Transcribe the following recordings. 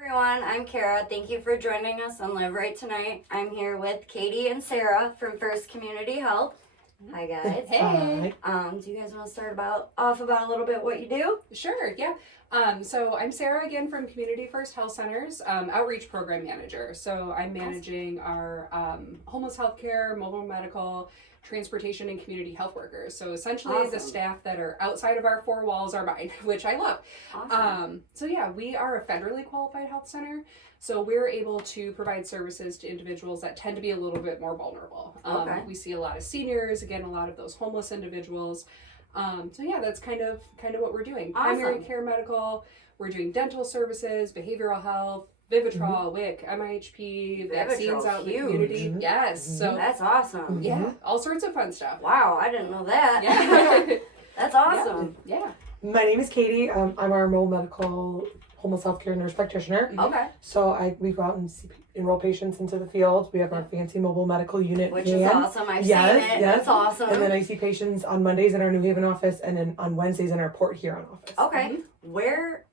Everyone, I'm Kara. Thank you for joining us on Live Rite Tonight. I'm here with Katie and Sarah from First Community Health. Hi guys. Hey. Do you guys want to start off about a little bit what you do? Sure, yeah. So I'm Sarah again from Community First Health Centers, outreach program manager. So I'm managing our homeless healthcare, mobile medical, transportation, and community health workers. So essentially the staff that are outside of our four walls are mine, which I love. Awesome. So yeah, we are a federally qualified health center. So we're able to provide services to individuals that tend to be a little bit more vulnerable. We see a lot of seniors, again, a lot of those homeless individuals. So yeah, that's kind of what we're doing. Primary care medical, we're doing dental services, behavioral health, Vivitrol, WIC, MIHP, vaccines out in the community. Yes. So that's awesome. Yeah, all sorts of fun stuff. Wow, I didn't know that. Yeah. That's awesome. Yeah. My name is Katie. I'm our mobile medical homeless healthcare nurse practitioner. Okay. So we go out and enroll patients into the field. We have our fancy mobile medical unit. Which is awesome. I've seen it. Yes. It's awesome. And then I see patients on Mondays in our New Haven office and then on Wednesdays in our Port Huron office. Okay. Where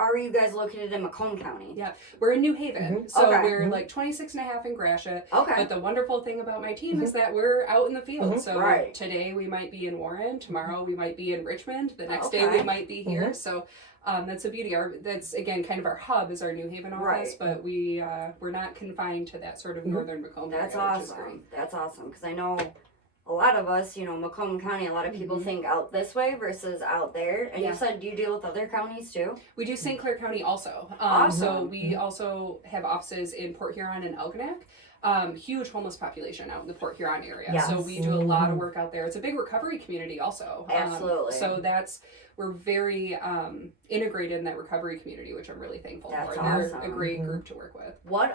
are you guys located in Macomb County? Yeah, we're in New Haven. So we're like 26 and a half in Gratiot. Okay. But the wonderful thing about my team is that we're out in the field. So Right. today we might be in Warren, tomorrow we might be in Richmond, the next day we might be here. So that's the beauty. That's again kind of our hub is our New Haven office, but we're not confined to that sort of northern Macomb area. That's awesome. That's awesome because I know a lot of us, Macomb County, a lot of people think out this way versus out there. And you said you deal with other counties too? We do St. Clair County also. So we also have offices in Port Huron and Elginak. Huge homeless population out in the Port Huron area. Yes. So we do a lot of work out there. It's a big recovery community also. Absolutely. So we're very integrated in that recovery community, which I'm really thankful That's for. awesome. They're a great group to work with. What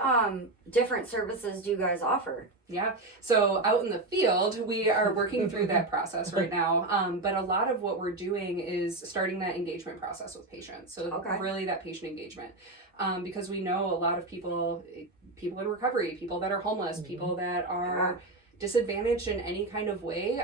different services do you guys offer? Yeah. So out in the field, we are working through that process right now. But a lot of what we're doing is starting that engagement process with patients. So really that patient engagement. Because we know a lot of people in recovery, people that are homeless, people that are disadvantaged in any kind of way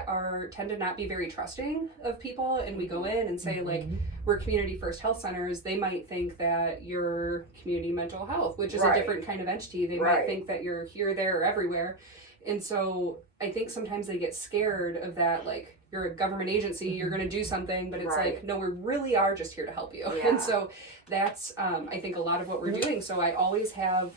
tend to not be very trusting of people. And we go in and say like, we're Community First Health Centers. They might think that you're community mental health, which is a different kind of entity. They might think that you're here, there, or everywhere. And so I think sometimes they get scared of that, like, you're a government agency, you're going to do something, but it's like, no, we really are just here to help you. Yeah. And so that's, I think, a lot of what we're doing. So I always have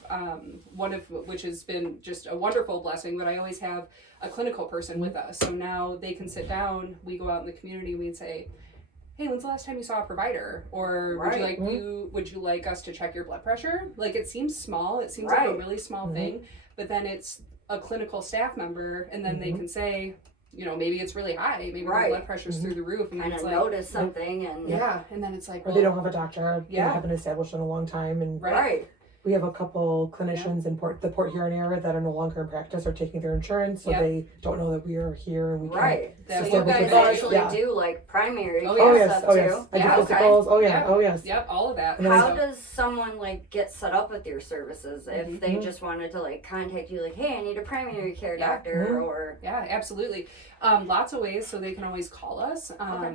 which has been just a wonderful blessing, but I always have a clinical person with us. So now they can sit down, we go out in the community, we'd say, hey, when's the last time you saw a provider? Or would you like us to check your blood pressure? Like, it seems small, it seems like a really small thing, but then it's a clinical staff member, and then they can say, maybe it's really high, maybe their blood pressure's through the roof, and kind it's of like notice something, and and then it's like, or they don't have a doctor, they haven't established in a long time, and we have a couple clinicians in the Port Huron area that are no longer in practice or taking their insurance, so they don't know that we are here and we can't. So you guys actually do like primary care stuff too? I do physicals. Yep, all of that. How does someone like get set up with your services if they just wanted to like contact you like, hey, I need a primary care doctor or absolutely. Lots of ways, so they can always call us.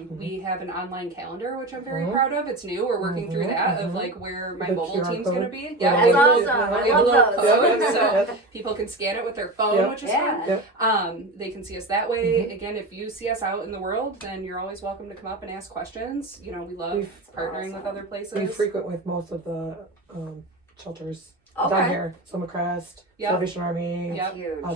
We have an online calendar, which I'm very proud of. It's new. We're working through that of like where my mobile team's going to be. That's awesome. I love those. Code, so people can scan it with their phone, which is fun. They can see us that way. Again, if you see us out in the world, then you're always welcome to come up and ask questions. We love partnering with other places. We frequent with most of the shelters down here. Summercrest, Salvation Army,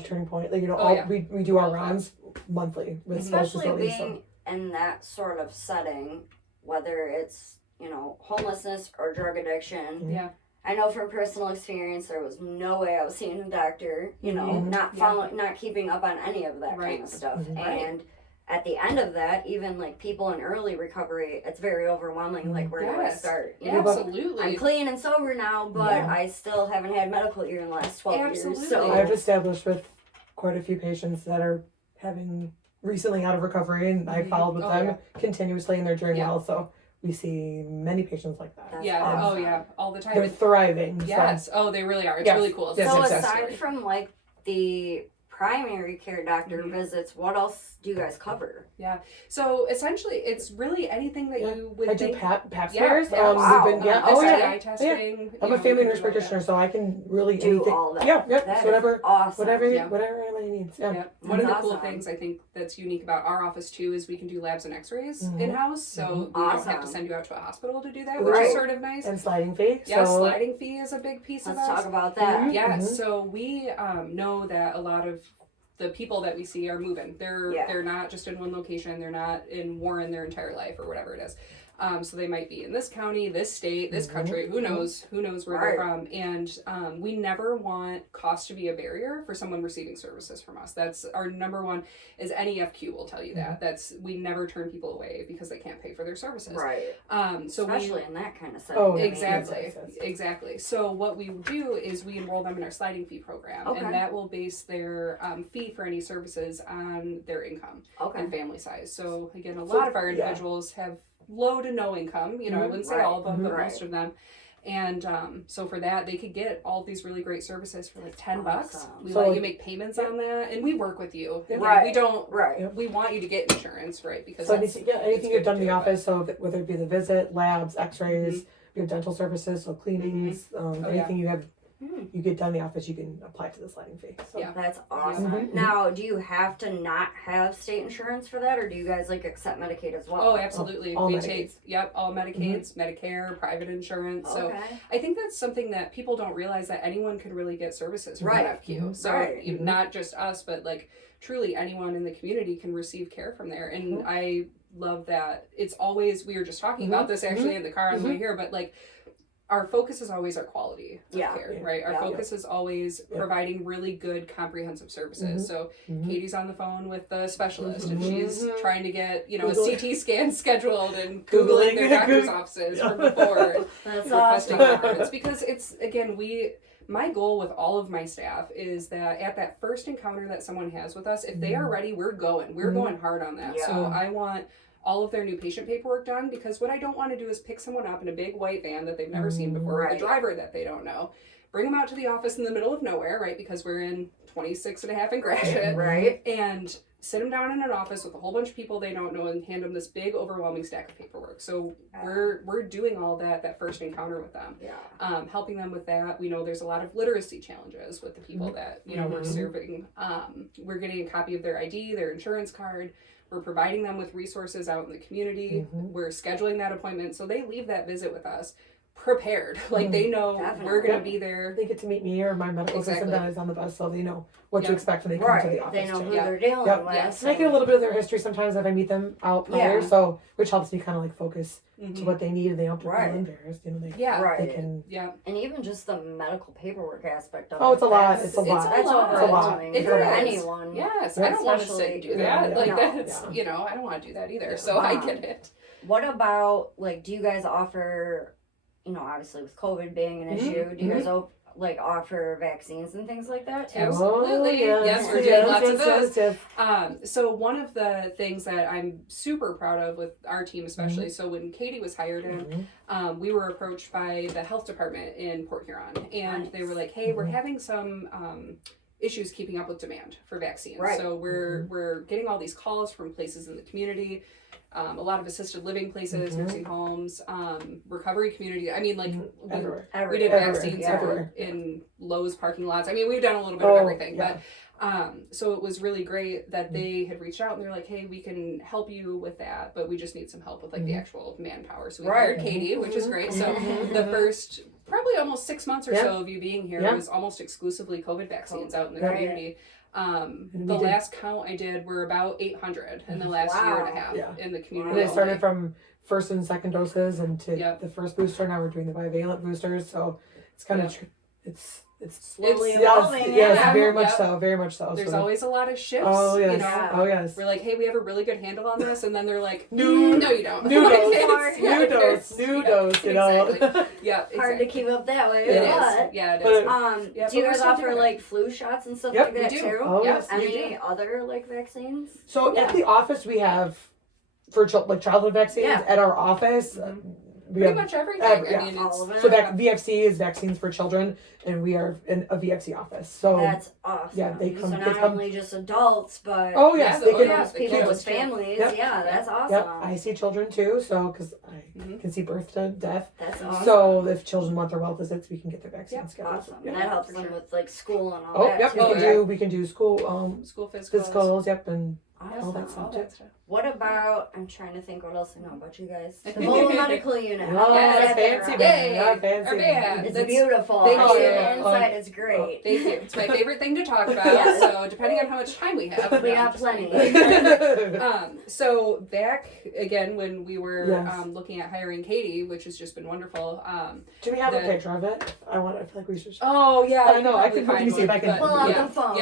Turning Point. Like, we do our rounds monthly with especially being in that sort of setting, whether it's homelessness or drug addiction. I know from personal experience, there was no way I was seeing a doctor, not keeping up on any of that kind of stuff. And at the end of that, even like people in early recovery, it's very overwhelming. Like, where do I start? Absolutely. I'm clean and sober now, but I still haven't had medical here in the last 12 years. So I've established with quite a few patients that are having recently out of recovery, and I followed with them continuously, and they're doing well. So we see many patients like that. That's all the time. They're thriving. Yes. So. Oh, they really are. It's really cool. So aside from like the primary care doctor visits, what else do you guys cover? Yeah. So essentially, it's really anything that you would think. I do pap smears. STI testing. I'm a family nurse practitioner, so I can really do all that. Yeah. Whatever. Awesome. Whatever anybody needs. Yeah. One of the cool things I think that's unique about our office too is we can do labs and X-rays in-house, so we don't have to send you out to a hospital to do that, which is sort of nice. And sliding fee. Yeah, sliding fee is a big piece of us. Let's talk about that. Yeah. So we know that a lot of the people that we see are moving. They're not just in one location. They're not in Warren their entire life or whatever it is. So they might be in this county, this state, this country. Who knows? Who knows where they're from? And we never want cost to be a barrier for someone receiving services from us. That's our number one. Is NEFQ will tell you that. We never turn people away because they can't pay for their services. Right. So especially in that kind of setting. Oh, exactly. So what we do is we enroll them in our sliding fee program, and that will base their fee for any services on their income and family size. So again, a lot of our individuals have low to no income, I wouldn't say all of them, but most of them. And so for that, they could get all these really great services for like $10. We let you make payments on that, and we work with you. Again, we don't. We want you to get insurance, right? Because anything you've done in the office, so whether it be the visit, labs, X-rays, we have dental services, so cleanings, anything you have. You get done in the office, you can apply to the sliding fee. So. That's awesome. Now, do you have to not have state insurance for that, or do you guys accept Medicaid as well? Oh, absolutely. All we Medicaids. take all Medicaids, Medicare, private insurance. So I think that's something that people don't realize, that anyone can really get services from NFQ. So not just us, but like truly anyone in the community can receive care from there. And I love that. It's always, we were just talking about this actually in the car on the way here, but like, our focus is always our quality of care, right? Our focus is always providing really good, comprehensive services. So Katie's on the phone with the specialist, and she's trying to get, a CT scan scheduled and Googling their doctor's offices from before and requesting records. Because it's, again, my goal with all of my staff is that at that first encounter that someone has with us, if they are ready, we're going. We're going hard on that. So I want all of their new patient paperwork done, because what I don't want to do is pick someone up in a big white van that they've never seen before, with a driver that they don't know, bring them out to the office in the middle of nowhere, right? Because we're in 26 and a half in Gratiot, and sit them down in an office with a whole bunch of people they don't know and hand them this big, overwhelming stack of paperwork. So we're doing all that first encounter with them, helping them with that. We know there's a lot of literacy challenges with the people that we're serving. We're getting a copy of their ID, their insurance card. We're providing them with resources out in the community. We're scheduling that appointment, so they leave that visit with us prepared. Like they know we're going to be there. They get to meet me or my medical assistant that is on the bus, so they know what to expect when they come to the office. They know who they're dealing with. And I get a little bit of their history sometimes if I meet them out prior, so which helps me kind of like focus to what they need, and they don't feel embarrassed. They can. And even just the medical paperwork aspect of it. Oh, it's a lot. It's a lot. That's overwhelming for anyone. Yes, I don't want to sit and do that. That's I don't want to do that either. So I get it. What about do you guys offer? Obviously with COVID being an issue, do you guys offer vaccines and things like that too? Absolutely. Yes, we're doing lots of those. So one of the things that I'm super proud of with our team especially, so when Katie was hired in, we were approached by the health department in Port Huron, and they were like, hey, we're having some issues keeping up with demand for vaccines. So we're getting all these calls from places in the community, a lot of assisted living places, nursing homes, recovery community. I mean, we did vaccines in Lowe's parking lots. I mean, we've done a little bit of everything, but so it was really great that they had reached out and they're like, hey, we can help you with that, but we just need some help with the actual manpower. So we hired Katie, which is great. So the first probably almost 6 months or so of you being here was almost exclusively COVID vaccines out in the community. The last count I did were about 800 in the last year and a half in the community. And it started from first and second doses and to the first booster. Now we're doing the bivalent boosters, so it's kind of it's slowly evolving. Yes, very much so, very much so. There's always a lot of shifts. Oh yes, oh yes. We're like, hey, we have a really good handle on this, and then they're like, no, you don't. New dose. Exactly. Yeah, hard to keep up that way. It is. Yeah, it is. Do you guys offer flu shots and stuff like that too? Oh yes. Any other vaccines? So at the office we have for childhood vaccines at our office. pretty much everything. I mean, all of it. So VFC is vaccines for children, and we are in a VFC office. So that's awesome. Yeah, they come. So not only just adults, but people with families. Yep. Yeah, that's awesome. Yep, I see children too. So because I can see birth to death. That's awesome. So if children want their well visits, we can get their vaccines scheduled. Awesome. That helps them with like school and all that. We can do school physicals. Yep, and all that stuff. What about, I'm trying to think what else I know about you guys. The mobile medical unit. Oh, that's fancy, man. It's beautiful. Thank you. The inside is great. Thank you. It's my favorite thing to talk about. So depending on how much time we have. We got plenty. So back again when we were looking at hiring Katie, which has just been wonderful. Do we have a picture of it? I feel like we should. Oh yeah. I know. I can see if I can pull out the phone.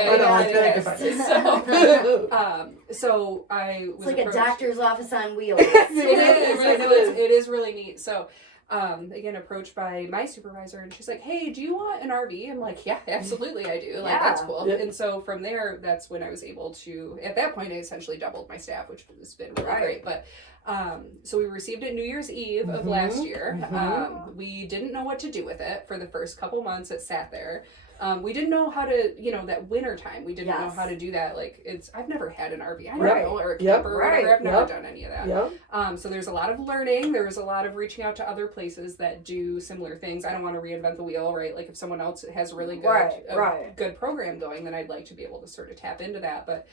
So I was. It's like a doctor's office on wheels. It is really neat. So, again, approached by my supervisor, and she's like, "Hey, do you want an RV?" I'm like, "Yeah, absolutely, I do. Like, that's cool." Yeah. And so from there, that's when I was able to. At that point, I essentially doubled my staff, which has been really great. But so we received it New Year's Eve of last year. We didn't know what to do with it for the first couple months. It sat there. We didn't know how to, that winter time, we didn't know how to do that. Like, I've never had an RV, or a camper, or whatever. I've never done any of that. So there's a lot of learning. There was a lot of reaching out to other places that do similar things. I don't want to reinvent the wheel, right? Like, if someone else has a really good, good program going, then I'd like to be able to sort of tap into that. But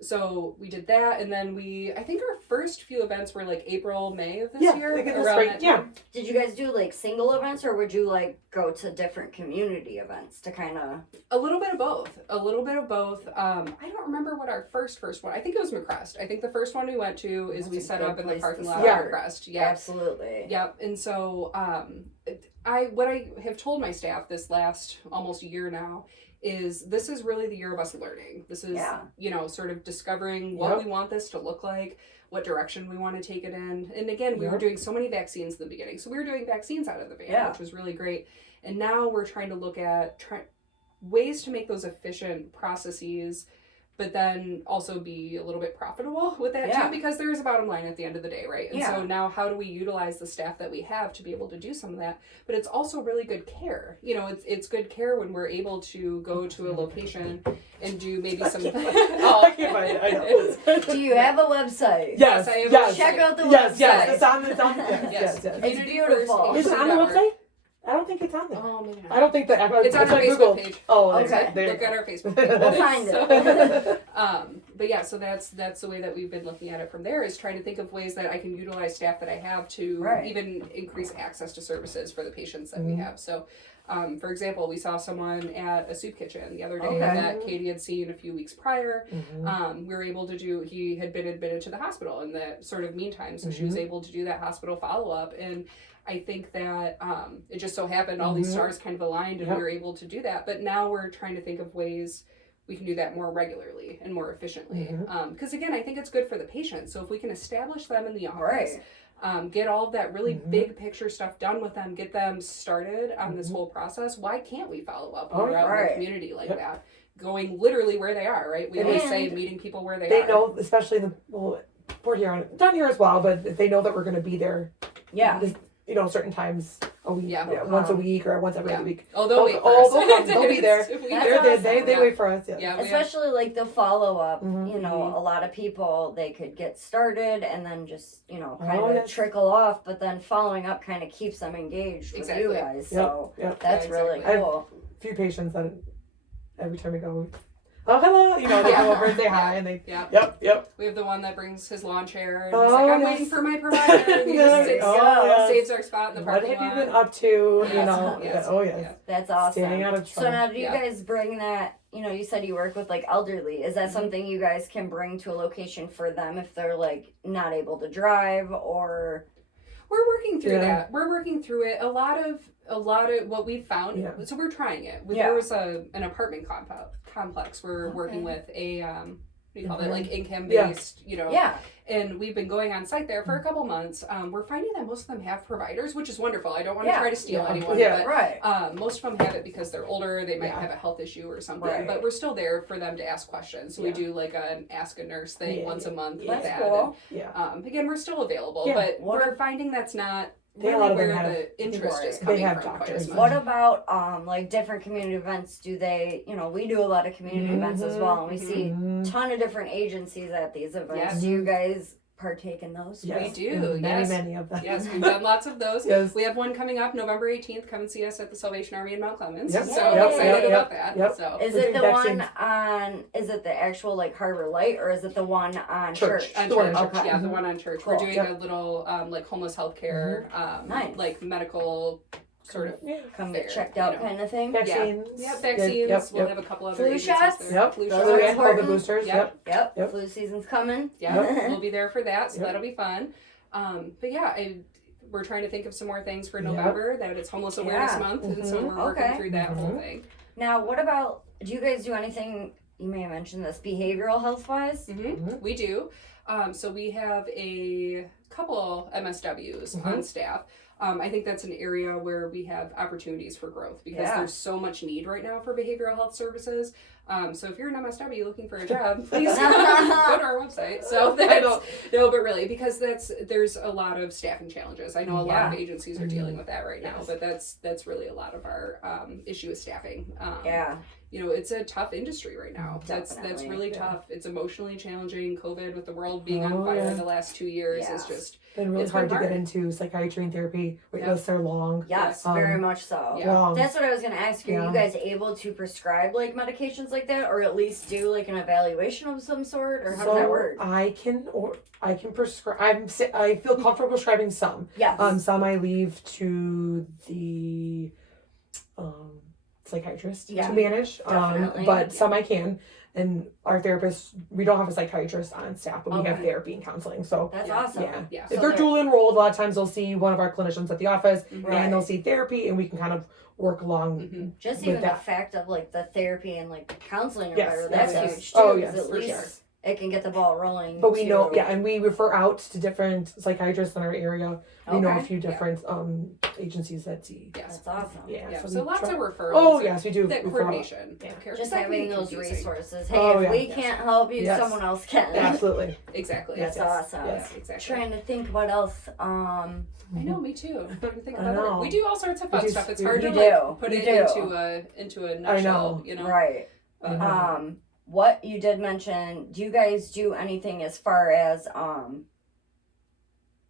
so we did that, and then I think our first few events were like April, May of this year. Around that time. Did you guys do like single events, or would you like go to different community events to kind of? A little bit of both. I don't remember what our first one. I think it was McCrest. I think the first one we went to is we set up in the parking lot of McCrest. Yeah, absolutely. Yep. And so what I have told my staff this last almost year now is this is really the year of us learning. This is, sort of discovering what we want this to look like, what direction we want to take it in. And again, we were doing so many vaccines in the beginning. So we were doing vaccines out of the van, which was really great. And now we're trying to look at ways to make those efficient processes, but then also be a little bit profitable with that too, because there is a bottom line at the end of the day, right? And so now how do we utilize the staff that we have to be able to do some of that? But it's also really good care. It's good care when we're able to go to a location and do maybe some... I can't find it. I know. Do you have a website? Yes, I have a website. Check out the website. Yes, it's on yes. It's beautiful. Is it on the website? I don't think it's on there. Oh, maybe not. I don't think that. It's on our Facebook page. Oh, okay. Look at our Facebook page. We'll find it. But yeah, so that's the way that we've been looking at it from there, is trying to think of ways that I can utilize staff that I have to even increase access to services for the patients that we have. So, for example, we saw someone at a soup kitchen the other day that Katie had seen a few weeks prior. We were able to he had been admitted to the hospital in that sort of meantime, so she was able to do that hospital follow-up. And I think that it just so happened all these stars kind of aligned and we were able to do that. But now we're trying to think of ways we can do that more regularly and more efficiently. Because again, I think it's good for the patient. So if we can establish them in the office, get all of that really big picture stuff done with them, get them started on this whole process, why can't we follow up when we're out in the community like that? Going literally where they are, right? We always say meeting people where they are. They know, especially we're here, down here as well, but if they know that we're going to be there. Yeah. Certain times a week, once a week or once every other week. Oh, they'll wait for us. They'll be there. They wait for us. Yeah, especially like the follow up. A lot of people, they could get started and then just kind of trickle off, but then following up kind of keeps them engaged with you guys. So that's really cool. I have a few patients that every time we go, oh, hello, they come over and say hi, and they, yep. We have the one that brings his lawn chair, and he's like, I'm waiting for my provider, and he just saves our spot in the parking lot. What have you been up to, Yes. That's awesome. Staying out of trouble. So now, do you guys bring that, you said you work with, like, elderly, is that something you guys can bring to a location for them if they're, like, not able to drive, or... We're working through that. We're working through it. A lot of what we found, so we're trying it. There was an apartment complex we're working with, a what do you call it, like income based, and we've been going on site there for a couple months. We're finding that most of them have providers, which is wonderful. I don't want to try to steal anyone, but most of them have it because they're older, they might have a health issue or something, but we're still there for them to ask questions. So we do like an ask a nurse thing once a month with that. Cool. And, again, we're still available, but we're finding that's not really where the interest is coming from quite as much. What about like different community events? Do they, we do a lot of community events as well, and we see a ton of different agencies at these events. Yes. Do you guys partake in those? Yes. We do. Many of them. Yes, we've done lots of those. Yes. We have one coming up November 18th. Come and see us at the Salvation Army in Mount Clemens. Yep. So excited about that. Yep. So is it the one on? Is it the actual like Harbor Light, or is it the one on Church? On Church. Okay. Yeah, the one on Church. Cool. We're doing a little like homeless healthcare, nice. like medical sort of come get checked out kind of thing. Vaccines. Yeah, vaccines. Yep. We'll have a couple of flu shots. Yep. Flu shots. All the boosters. Yep. Flu season's coming. Yeah, we'll be there for that, so that'll be fun. But yeah, we're trying to think of some more things for November. That it's Homeless Awareness Month, and so we're working through that whole thing. Now, what about? Do you guys do anything? You may have mentioned this behavioral health wise. We do. So we have a couple MSWs on staff. I think that's an area where we have opportunities for growth because there's so much need right now for behavioral health services. So if you're an MSW looking for a job, please go to our website. So no, but really, because there's a lot of staffing challenges. I know a lot of agencies are dealing with that right now, but that's really a lot of our issue is staffing. It's a tough industry right now. That's really tough. It's emotionally challenging. COVID with the world being on fire the last 2 years is just been really hard to get into psychiatry and therapy. Wait lists are long. Yes, very much so. Yeah. That's what I was going to ask you. Are you guys able to prescribe like medications like that, or at least do like an evaluation of some sort, or how does that work? I can prescribe. I feel comfortable prescribing some. Yes. Some I leave to the psychiatrist to manage. But some I can. And our therapists, we don't have a psychiatrist on staff, but we have therapy and counseling. So that's awesome. Yeah. If they're dual enrolled, a lot of times they'll see one of our clinicians at the office and they'll see therapy, and we can kind of work along. Just even the fact of like the therapy and like counseling or whatever, that's huge too. Oh yes, at least it can get the ball rolling. But we know, and we refer out to different psychiatrists in our area. We know a few different agencies that see. Yes, that's awesome. Yeah, so lots of referrals. Oh yes, we do. That coordination. Just having those resources. Hey, if we can't help you, someone else can. Absolutely. Exactly. That's awesome. Yes, exactly. Trying to think what else. I know, me too. I'm trying to think about it. We do all sorts of fun stuff. It's hard to put it into a nutshell. I know. Right. What you did mention, do you guys do anything as far as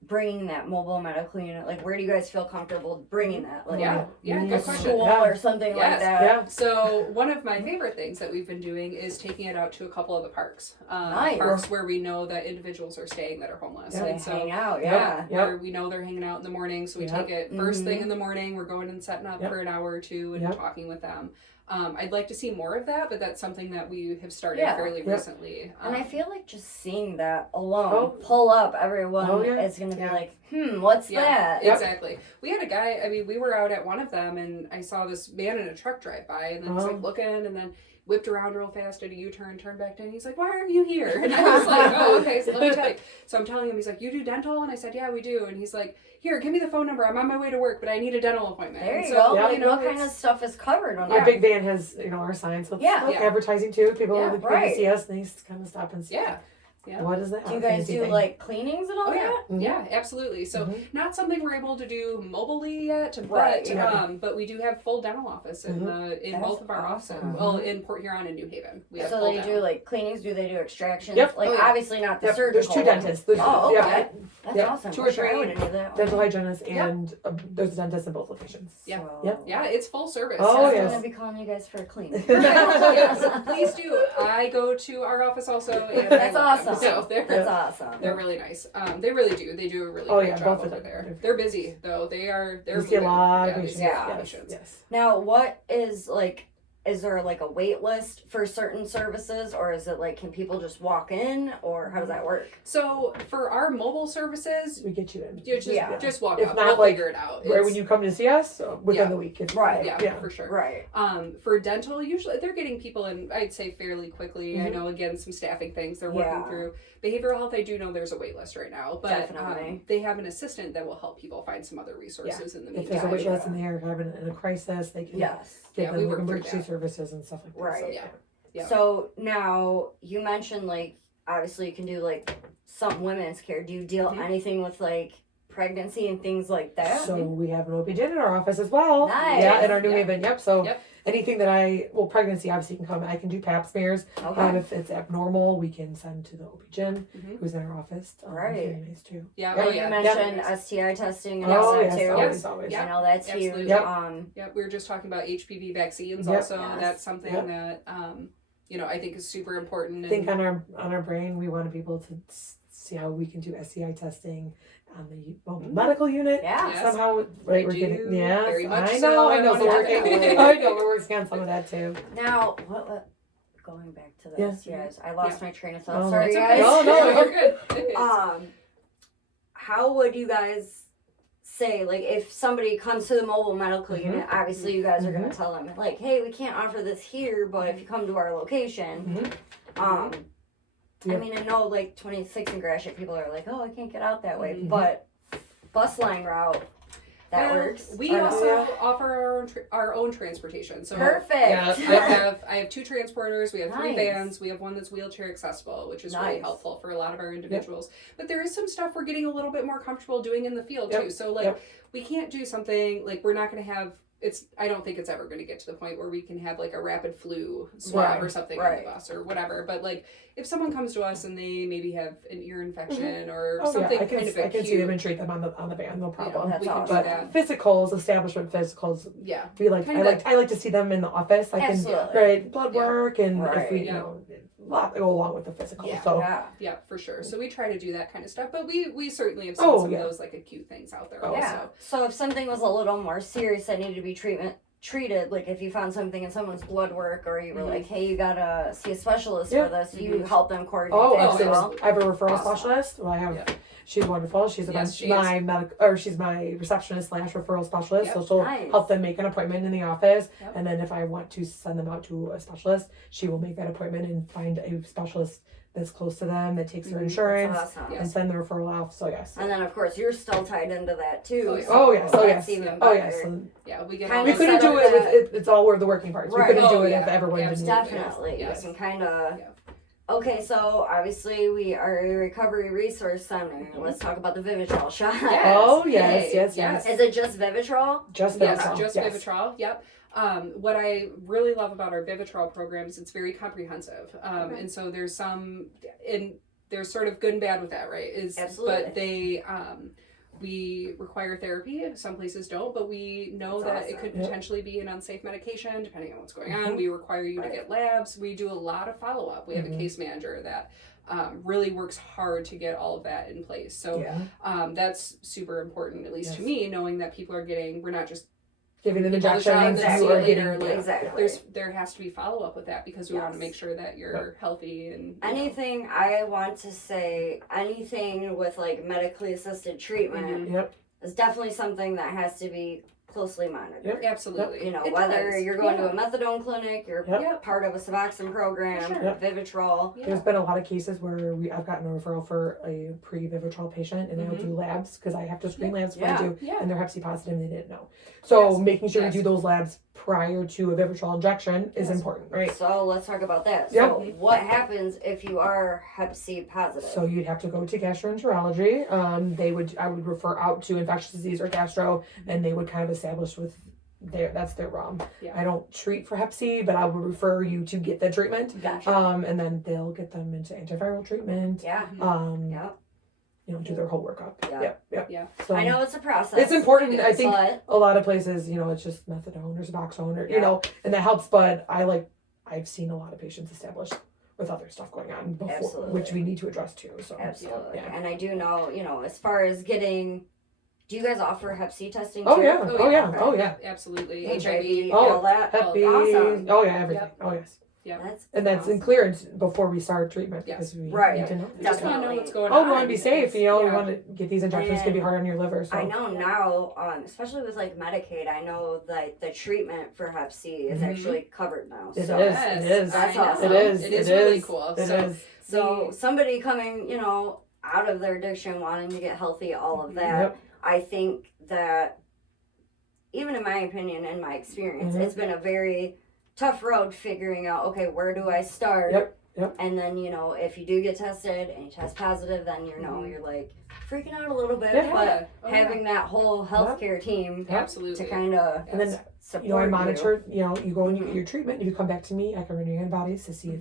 bringing that mobile medical unit? Like, where do you guys feel comfortable bringing that? Like, good question. School or something like that. Yeah. So one of my favorite things that we've been doing is taking it out to a couple of the parks. Parks where we know that individuals are staying that are homeless. And so hang out, where we know they're hanging out in the morning. So we take it first thing in the morning. We're going and setting up for an hour or two and talking with them. I'd like to see more of that, but that's something that we have started fairly recently. And I feel like just seeing that alone, pull up everyone is going to be like, what's that? Exactly. We had a guy, we were out at one of them, and I saw this man in a truck drive by, and then was like looking, and then whipped around real fast, did a U-turn, turned back down. He's like, "Why are you here?" And I was like, "Oh, okay, so let me tell you." So I'm telling him, he's like, "You do dental?" And I said, "Yeah, we do." And he's like, "Here, give me the phone number. I'm on my way to work, but I need a dental appointment." There you go. What kind of stuff is covered on our big van has, our signs. So advertising too. People come to see us, and they kind of stop and see. Yeah. What is that? Do you guys do like cleanings and all that? Yeah, absolutely. So not something we're able to do mobily yet, but we do have full dental office in both of our offices. Well, in Port Huron and New Haven. We have so they do like cleanings. Do they do extractions? Yep. Like obviously not the surgical. There's 2 dentists. That's awesome. 2 or 3 dental hygienists, and there's a dentist in both locations. Yeah. It's full service. I'm gonna be calling you guys for a cleaning. Please do. I go to our office also. And that's awesome. So that's awesome. They're really nice. They really do. They do a really great job over there. They're busy though. They're see a lot of patients. Yes. Now, what is like? Is there like a wait list for certain services, or is it like, can people just walk in, or how does that work? So for our mobile services, we get you in. You just walk up. We'll figure it out. Right when you come to see us, within the week. Yeah, for sure. Right. For dental, usually they're getting people in, I'd say, fairly quickly. I know, again, some staffing things they're working through. Behavioral health, I do know there's a wait list right now, but they have an assistant that will help people find some other resources in the meantime. If there's a wait list and they're having in a crisis, they can get them emergency services and stuff like that. Right. So now you mentioned like obviously you can do like some women's care. Do you deal anything with like pregnancy and things like that? So we have an OB-GYN in our office as well. Nice. Yeah, in our new Haven. Yep. So anything that pregnancy obviously can come. I can do pap smears. Okay. If it's abnormal, we can send to the OB-GYN who's in our office. Right. Very nice too. Yeah. And you mentioned STI testing and yes, too. always. I know that's Absolutely. huge. Yep. We were just talking about HPV vaccines also. Yes. That's something that I think is super important. I think on our brain, we want to be able to see how we can do STI testing on the medical unit. Yeah. Somehow, right? We're getting very much I know. So we're working on some of that too. Now, what going back to this, guys, I lost my train of thought. Oh, sorry, okay. guys. No, you're good. How would you guys say, like, if somebody comes to the mobile medical unit, obviously you guys are going to tell them, like, hey, we can't offer this here, but if you come to our location, I mean, I know, like, 26 in Gratiot, people are like, oh, I can't get out that way, but bus line route, that works. We also offer our own transportation. So perfect. I have 2 transporters. We have 3 vans. We have one that's wheelchair accessible, which is really helpful for a lot of our individuals. But there is some stuff we're getting a little bit more comfortable doing in the field too. So like we can't do something like we're not going to have. I don't think it's ever going to get to the point where we can have like a rapid flu swab or something on the bus or whatever. But like if someone comes to us and they maybe have an ear infection or something kind of acute, I can see them and treat them on the van, no problem. That's awesome. But physicals, establishment physicals, we I like to see them in the office. I can blood work and if we a lot go along with the physical. Yeah, for sure. So we try to do that kind of stuff, but we certainly have seen some of those like acute things out there also. So if something was a little more serious that needed to be treated, like if you found something in someone's blood work or you were like, hey, you gotta see a specialist for this, you help them coordinate that as well? I have a referral specialist. Well, I have she's wonderful. She's she's my receptionist / referral specialist. So she'll help them make an appointment in the office. And then if I want to send them out to a specialist, she will make that appointment and find a specialist that's close to them that takes their insurance and send the referral off. So yes. And then of course you're still tied into that too. We couldn't do it with it's all the working parts. We couldn't do it if everyone didn't. Definitely. Yes. And kind of. Okay, so obviously we are a recovery resource center. Let's talk about the Vivitrol shot. Yes. Is it just Vivitrol? Just Vivitrol. Just Vivitrol. Yep. What I really love about our Vivitrol program is it's very comprehensive. And so there's there's sort of good and bad with that, right? Absolutely. But they, we require therapy. Some places don't, but we know that it could potentially be an unsafe medication depending on what's going on. We require you to get labs. We do a lot of follow-up. We have a case manager that really works hard to get all of that in place. So that's super important, at least to me, knowing that people are we're not just giving them injections. There has to be follow-up with that because we want to make sure that you're healthy. And anything I want to say, anything with like medically assisted treatment is definitely something that has to be closely monitored. Absolutely. Whether you're going to a methadone clinic, you're part of a Suboxone program, Vivitrol. There's been a lot of cases where I've gotten a referral for a pre-Vivitrol patient and they'll do labs because I have to screen labs for them too, and they're Hep C positive and they didn't know. So making sure we do those labs prior to a Vivitrol injection is important, right? So let's talk about that. So what happens if you are Hep C positive? So you'd have to go to gastroenterology. I would refer out to infectious disease or gastro, and they would kind of establish with that's their realm. I don't treat for Hep C, but I would refer you to get the treatment. Gotcha. And then they'll get them into antiviral treatment. Do their whole workup. So I know it's a process. It's important. I think a lot of places, it's just methadone or Suboxone or and that helps. But I've seen a lot of patients established with other stuff going on before, which we need to address too. So absolutely. And I do know, as far as getting. Do you guys offer Hep C testing too? Oh yeah. Absolutely. HIV, all that. Hep B. Awesome. Oh yeah, everything. Oh yes. Yeah, that's in clearance before we start treatment because we need to know. We just want to know what's going on. We want to be safe. We want to get these injections can be hard on your liver. So I know now, especially with like Medicaid, I know that the treatment for Hep C is actually covered now. It is. That's awesome. It is really cool. So somebody coming, out of their addiction, wanting to get healthy, all of that. I think that, even in my opinion and my experience, it's been a very tough road figuring out, okay, where do I start? Yep. And then, you know, if you do get tested and you test positive, then you know, you're like freaking out a little bit. Yeah. But having that whole healthcare team absolutely to kind of and then support you know, I monitor, you know, you go and you get your treatment, if you come back to me, I can run your antibodies to see if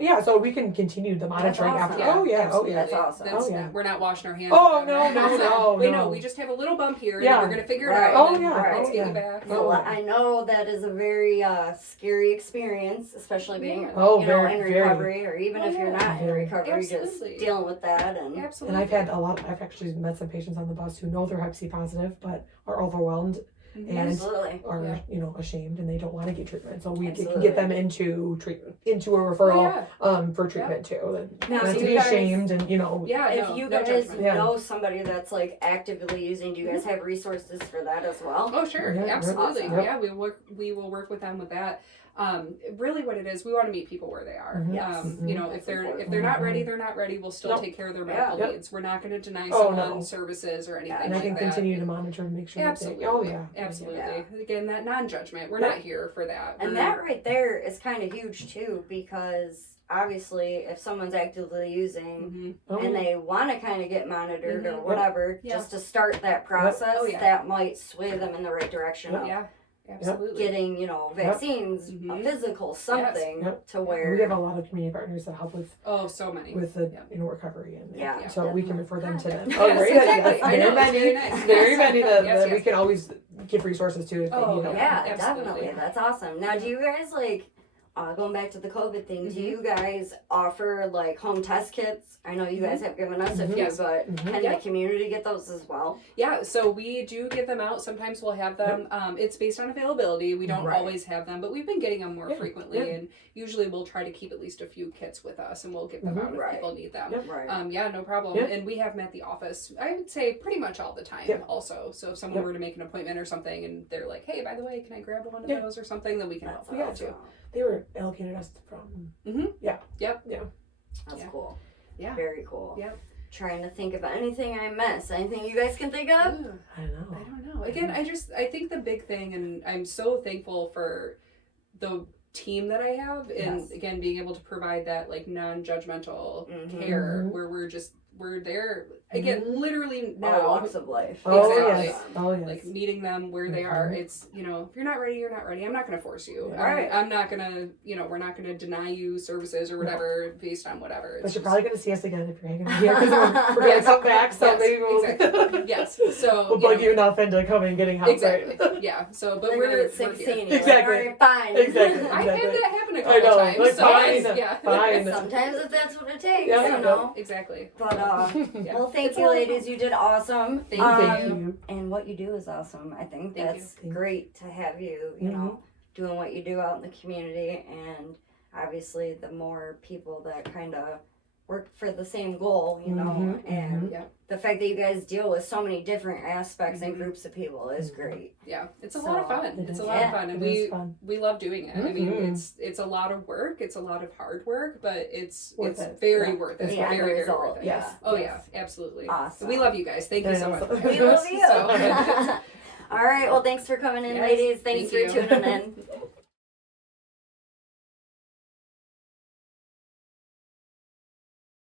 yeah, so we can continue the monitoring after. Yeah. Oh yeah, absolutely. That's awesome. We're not washing our hands. Oh no. Wait, no, we just have a little bump here, Yeah. and we're gonna figure it Right. out. Oh, and then yeah. let's Oh, get yeah. you back. So I know that is a very scary experience, especially being in very. recovery, or even if you're not in Very. recovery, just dealing with that. And Absolutely. And I've actually met some patients on the bus who know they're Hep C positive, but are overwhelmed and Absolutely. are you know, ashamed, and they don't want to get treatment. So we can Absolutely. get them into treatment, into a referral for treatment too. And Now, not do to be you guys- ashamed, and you know, if you no guys judgment. know somebody that's like actively using, do you guys have resources for that as well? Oh sure, Yeah, absolutely. awesome. Yeah, we will work with them with that. Really, what it is, we want to meet people where they are. You know, if they're not ready, they're not ready. We'll still take care of their medical needs. We're not going to deny someone services or anything. and I can like that. continue to monitor and make sure. Absolutely. That they, Absolutely. Yeah. Again, that non-judgment. We're not here for that. And that right there is kind of huge too, because obviously if someone's actively using and they want to kind of get monitored or whatever, just to start that process, that might sway them in the right direction of absolutely getting, you know, vaccines, a physical, something to where we have a lot of community partners that help with so many with the you know, recovery, and so we can refer them to them. Yes, exactly. I know, very nice. very many that we can always give resources to if they need them. definitely, that's awesome. Now, do you guys like going back to the COVID thing, do you guys offer like home test kits? I know you guys have given us a few, but can the community get those as well? Yeah, so we do give them out. Sometimes we'll have them. It's based on availability. We don't always have them, but we've been getting them more frequently, and usually we'll try to keep at least a few kits with us, and we'll give them out if people need them. No problem. And we have them at the office, I would say pretty much all the time also. So if someone were to make an appointment or something, and they're like, hey, by the way, can I grab one of those or something, then we can help them out too. They were allocated us from. That's cool. Yeah. Very cool. Yep. Trying to think of anything I missed. Anything you guys can think of? I don't know. Again, I think the big thing, and I'm so thankful for the team that I have, and again, being able to provide that like non-judgmental care where we're there again, literally now. All walks of life. Exactly. Oh yes. Like meeting them where they are. It's, you know, if you're not ready, you're not ready. I'm not going to force you. Right. I'm not going to, you know, we're not going to deny you services or whatever based on whatever. But you're probably going to see us again if you're hanging out here, because we're going to come back. So maybe we'll So we'll bug you enough into coming and getting help. Exactly. Right? Yeah. So, but we're at 16. Exactly. Like, all right, fine. Exactly. I've had that happen a I couple know. times. Like, So fine. Sometimes if that's what it takes, Yeah, you know. Exactly. But well, thank you, ladies. You did awesome. Thank you. And what you do is awesome. I think that's great to have you, you know, doing what you do out in the community. And obviously, the more people that kind of work for the same goal, you know, and the fact that you guys deal with so many different aspects and groups of people is great. Yeah, it's a lot of fun. It's a lot of fun, and we love doing it. I mean, it's a lot of work. It's a lot of hard work, but it's very worth it. Yeah, very, very worth it. Yes. Oh yeah, absolutely. Awesome. We love you guys. Thank you so much. We love you. All right. Well, thanks for coming in, ladies. Thanks for tuning in.